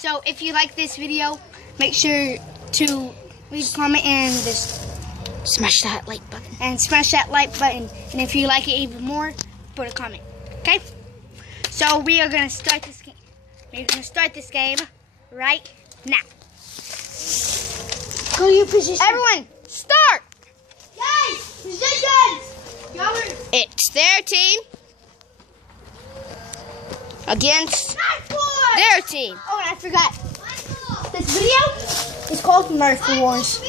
So if you like this video, make sure to leave a comment and just smash that like button. And if you like it even more, put a comment. Okay? So we are gonna start this game. We're gonna start this game right now. Go to your position. Everyone, start! Guys, positions! It's their team against their team. Oh, and I forgot. This video is called Nerf Wars.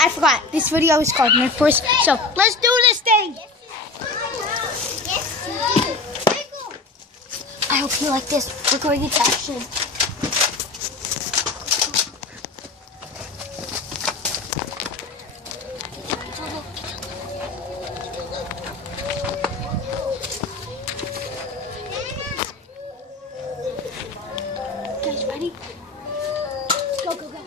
I forgot. This video is called Nerf Wars. So let's do this thing. I hope you like this. We're going into action. Guys, ready? Go, go, go.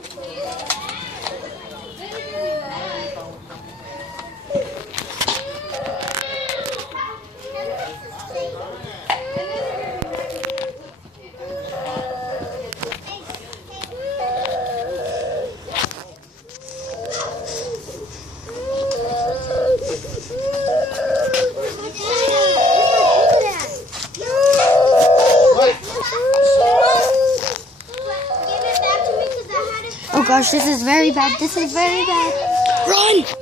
Oh gosh, this is very bad. This is very bad. Run!